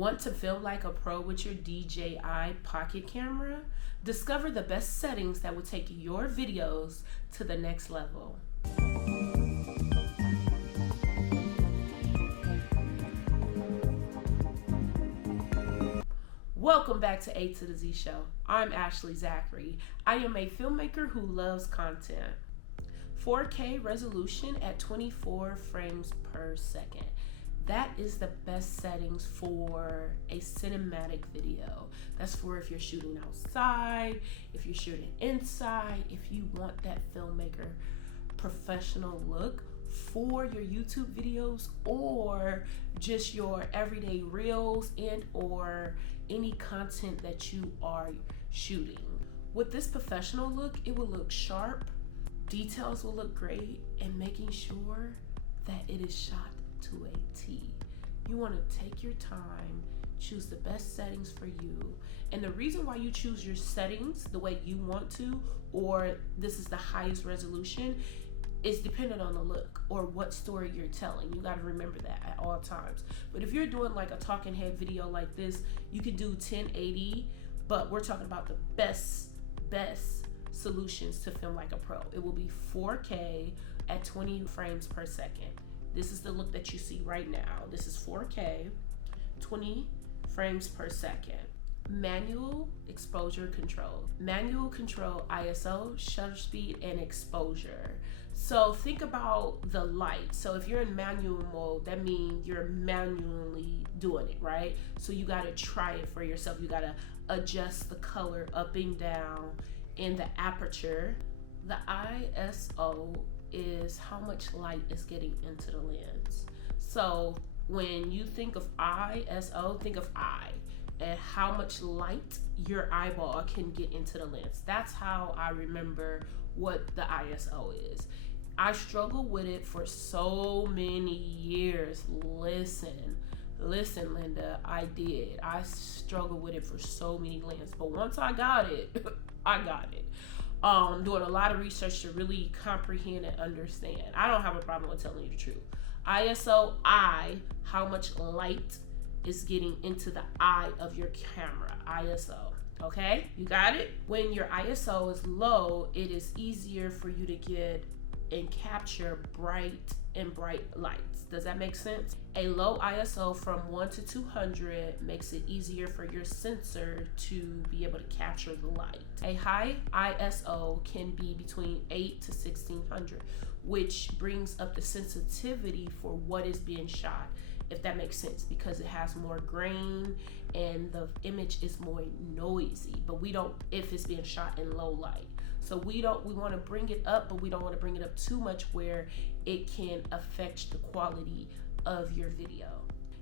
Want to film like a pro with your DJI Pocket Camera? Discover the best settings that will take your videos to the next level. Welcome back to A to the Z Show. I'm Ashley Zachary. I am a filmmaker who loves content. 4K resolution at 24 frames per second. That is the best settings for a cinematic video. That's for if you're shooting outside, if you're shooting inside, if you want that filmmaker professional look for your YouTube videos or just your everyday reels and or any content that you are shooting. With this professional look, it will look sharp, details will look great, and making sure that it is shot to a T. You want to take your time, choose the best settings for you. And the reason why you choose your settings the way you want to, or this is the highest resolution, is dependent on the look or what story you're telling. You got to remember that at all times. But if you're doing like a talking head video like this, you can do 1080, but we're talking about the best solutions to film like a pro. It will be 4K at 20 frames per second. This is the look that you see right now. This is 4K, 20 frames per second. Manual exposure control. Manual control ISO, shutter speed, and exposure. So think about the light. So if you're in manual mode, that means you're manually doing it, right? So you gotta try it for yourself. You gotta adjust the color up and down in the aperture. The ISO is how much light is getting into the lens. So when you think of ISO, think of eye and how much light your eyeball can get into the lens. That's how I remember what the ISO is. I struggled with it for so many years. Listen, Linda, I did. I struggled with it for so many lenses, but once I got it, I got it. Doing a lot of research to really comprehend and understand. I don't have a problem with telling you the truth. ISO, how much light is getting into the eye of your camera. ISO, okay? You got it? When your ISO is low, it is easier for you to get and capture bright lights. Does that make sense? A low ISO from 1 to 200 makes it easier for your sensor to be able to capture the light. A high ISO can be between 8 to 1600, which brings up the sensitivity for what is being shot, if that makes sense, because it has more grain and the image is more noisy, but we don't if it's being shot in low light. So we want to bring it up, but we don't want to bring it up too much where it can affect the quality of your video.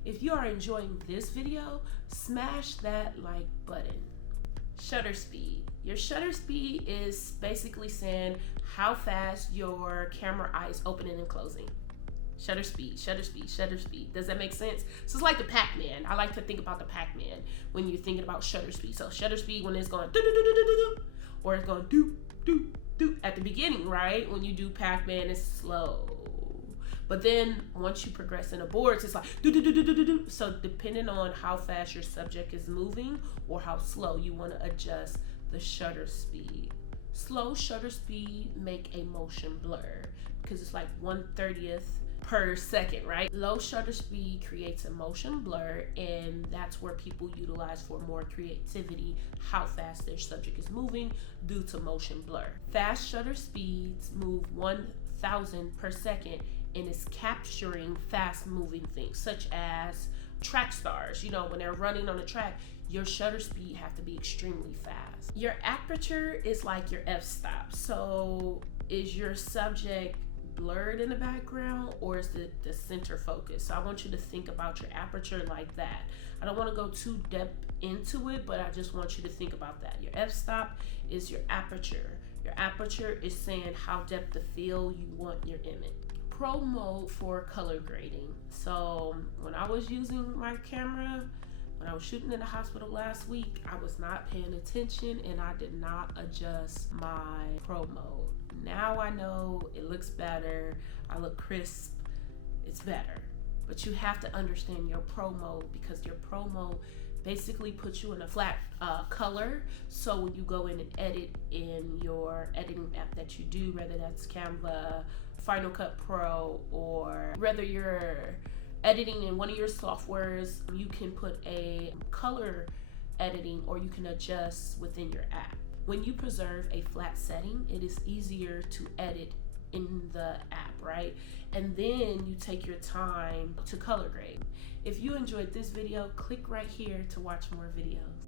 If you are enjoying this video, smash that like button. Shutter speed. Your shutter speed is basically saying how fast your camera eye is opening and closing. Shutter speed, shutter speed, shutter speed. Does that make sense? So it's like the Pac-Man. I like to think about the Pac-Man when you're thinking about shutter speed. So shutter speed when it's going do-do-do-do-do-do, or it's going do at the beginning, right? When you do Pac-Man, it's slow. But then once you progress in the boards, it's like do. So depending on how fast your subject is moving or how slow, you want to adjust the shutter speed. Slow shutter speed make a motion blur because it's like 1/30th per second, right? Low shutter speed creates a motion blur, and that's where people utilize for more creativity how fast their subject is moving due to motion blur. Fast shutter speeds move 1000 per second and is capturing fast moving things such as track stars. You know, when they're running on the track, your shutter speed have to be extremely fast. Your aperture is like your f-stop. So is your subject blurred in the background or is the center focus? So I want you to think about your aperture like that. I don't want to go too depth into it, but I just want you to think about that. Your f-stop is your aperture. Your aperture is saying how depth of field you want your image. Pro mode for color grading. So when I was using my camera, when I was shooting in the hospital last week, I was not paying attention and I did not adjust my pro mode. Now I know it looks better. I look crisp. It's better. but you have to understand your pro mode, because your pro mode basically puts you in a flat color. So when you go in and edit in your editing app that you do, whether that's CANVA, Final Cut Pro, or whether you're editing in one of your softwares, you can put a color editing, or you can adjust within your app. When you preserve a flat setting, it is easier to edit in the app, right? And then you take your time to color grade. If you enjoyed this video, click right here to watch more videos.